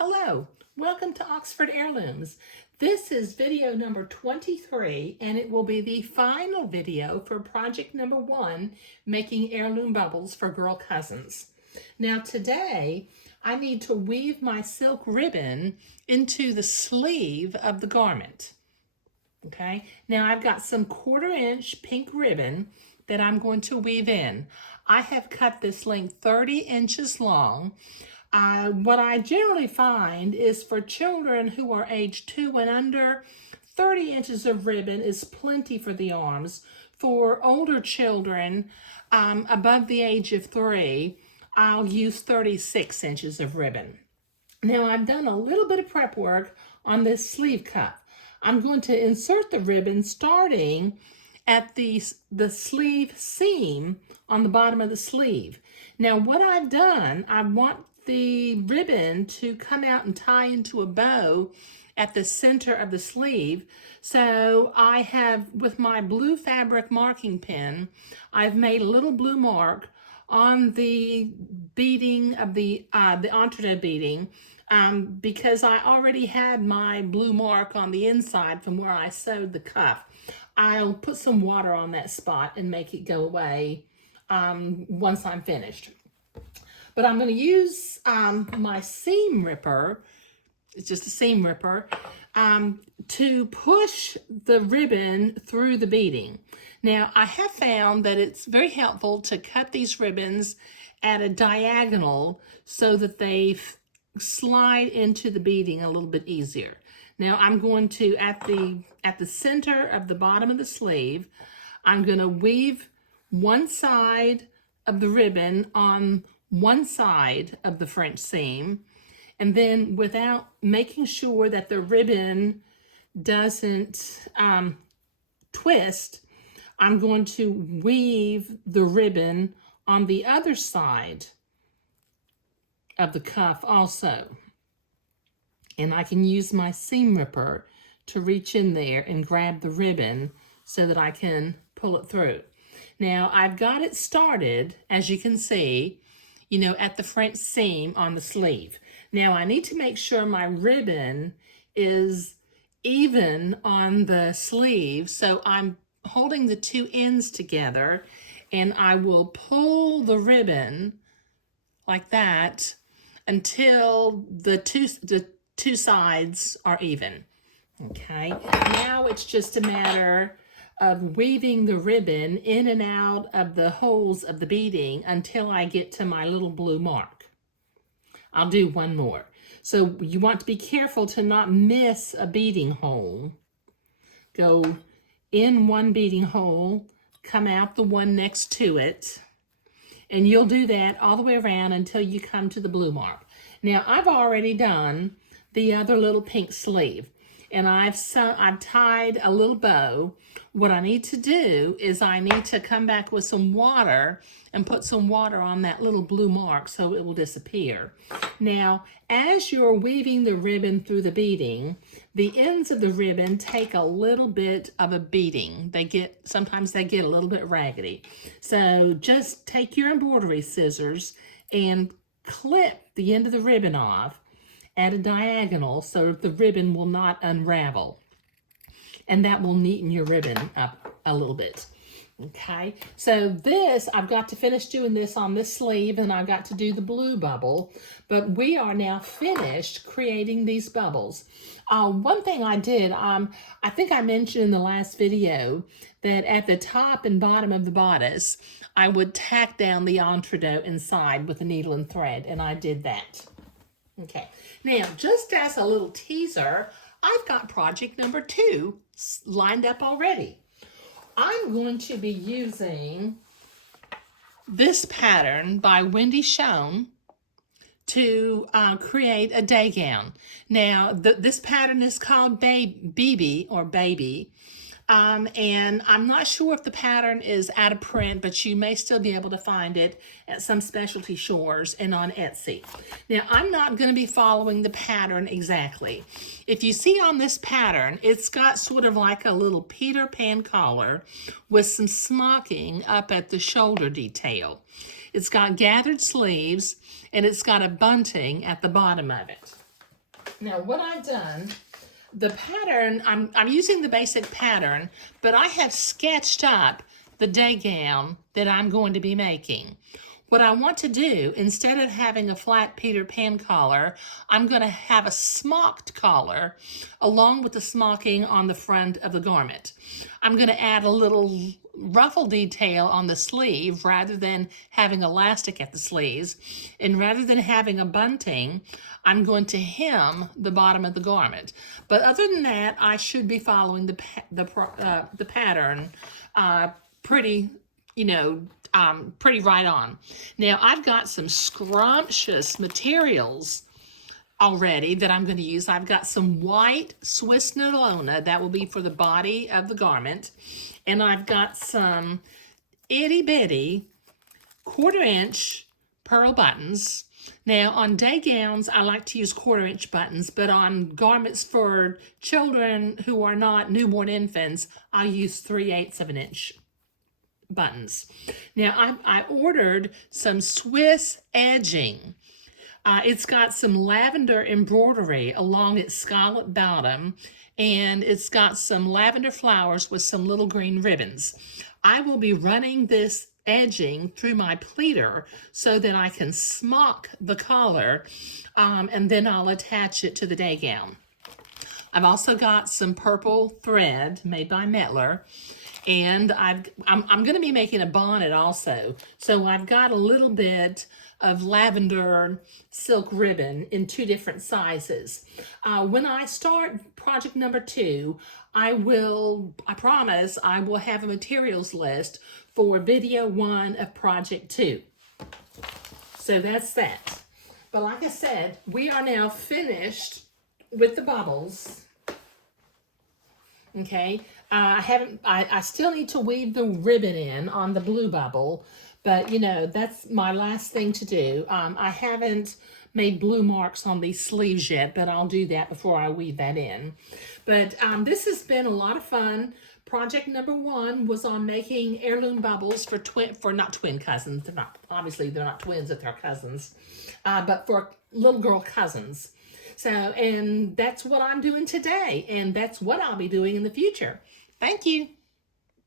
Hello, welcome to Oxford Heirlooms. This is video number 23 and it will be the final video for project number 1, making heirloom bubbles for girl cousins. Now today I need to weave my silk ribbon into the sleeve of the garment. Okay, now I've got some 1/4-inch pink ribbon that I'm going to weave in. I have cut this length 30 inches long. What I generally find is for children who are age 2 and under, 30 inches of ribbon is plenty for the arms. For older children above the age of 3, I'll use 36 inches of ribbon. Now I've done a little bit of prep work on this sleeve cuff. I'm going to insert the ribbon starting at the sleeve seam on the bottom of the sleeve. Now what I've done, I want the ribbon to come out and tie into a bow at the center of the sleeve. So I have, with my blue fabric marking pen, I've made a little blue mark on the beading of the entredeux beading because I already had my blue mark on the inside from where I sewed the cuff. I'll put some water on that spot and make it go away once I'm finished. But I'm going to use my seam ripper, it's just a seam ripper, to push the ribbon through the beading. Now, I have found that it's very helpful to cut these ribbons at a diagonal so that they slide into the beading a little bit easier. Now, I'm going to, at the center of the bottom of the sleeve, I'm going to weave one side of the ribbon on one side of the French seam, and then without making sure that the ribbon doesn't twist, I'm going to weave the ribbon on the other side of the cuff also. And I can use my seam ripper to reach in there and grab the ribbon so that I can pull it through. Now I've got it started, as you can see, at the French seam on the sleeve. Now I need to make sure my ribbon is even on the sleeve, so I'm holding the two ends together and I will pull the ribbon like that until the two sides are even. Okay, now it's just a matter of weaving the ribbon in and out of the holes of the beading until I get to my little blue mark. I'll do one more. So you want to be careful to not miss a beading hole. Go in one beading hole, come out the one next to it, and you'll do that all the way around until you come to the blue mark. Now I've already done the other little pink sleeve, and I've tied a little bow. What I need to do is I need to come back with some water and put some water on that little blue mark so it will disappear. Now, as you're weaving the ribbon through the beading, the ends of the ribbon take a little bit of a beating. Sometimes they get a little bit raggedy. So just take your embroidery scissors and clip the end of the ribbon off at a diagonal so the ribbon will not unravel. And that will neaten your ribbon up a little bit. Okay, so I've got to finish doing this on this sleeve, and I've got to do the blue bubble, but we are now finished creating these bubbles. One thing I did, I think I mentioned in the last video that at the top and bottom of the bodice, I would tack down the entredeux inside with a needle and thread, and I did that. Okay, now just as a little teaser, I've got project number 2 lined up already. I'm going to be using this pattern by Wendy Schoen to create a day gown. Now, this pattern is called Baby, and I'm not sure if the pattern is out of print, but you may still be able to find it at some specialty stores and on Etsy. Now, I'm not going to be following the pattern exactly. If you see on this pattern, it's got sort of like a little Peter Pan collar with some smocking up at the shoulder detail. It's got gathered sleeves, and it's got a bunting at the bottom of it. Now what I've done, the pattern, I'm using the basic pattern, but I have sketched up the day gown that I'm going to be making. What I want to do, instead of having a flat Peter Pan collar, I'm going to have a smocked collar along with the smocking on the front of the garment. I'm going to add a little ruffle detail on the sleeve rather than having elastic at the sleeves. And rather than having a bunting, I'm going to hem the bottom of the garment. But other than that, I should be following the pattern pretty, pretty right on. Now, I've got some scrumptious materials already that I'm going to use. I've got some white Swiss Nylona that will be for the body of the garment. And I've got some itty bitty 1/4 inch pearl buttons. Now, on day gowns, I like to use 1/4 inch buttons, but on garments for children who are not newborn infants, I'll use 3/8 of an inch buttons. Now, I ordered some Swiss edging. It's got some lavender embroidery along its scallop bottom, and it's got some lavender flowers with some little green ribbons. I will be running this edging through my pleater so that I can smock the collar, and then I'll attach it to the day gown. I've also got some purple thread made by Metler, and I'm going to be making a bonnet also. So I've got a little bit of lavender silk ribbon in 2 different sizes. When I start project number 2, I promise I will have a materials list for video 1 of project 2. So that's that. But like I said, we are now finished with the bubbles. Okay, I still need to weave the ribbon in on the blue bubble, but that's my last thing to do. I haven't made blue marks on these sleeves yet, but I'll do that before I weave that in. But this has been a lot of fun. Project number 1 was on making heirloom bubbles for not twin cousins. Obviously they're not twins if they're cousins, but for little girl cousins. So, and that's what I'm doing today, and that's what I'll be doing in the future. Thank you.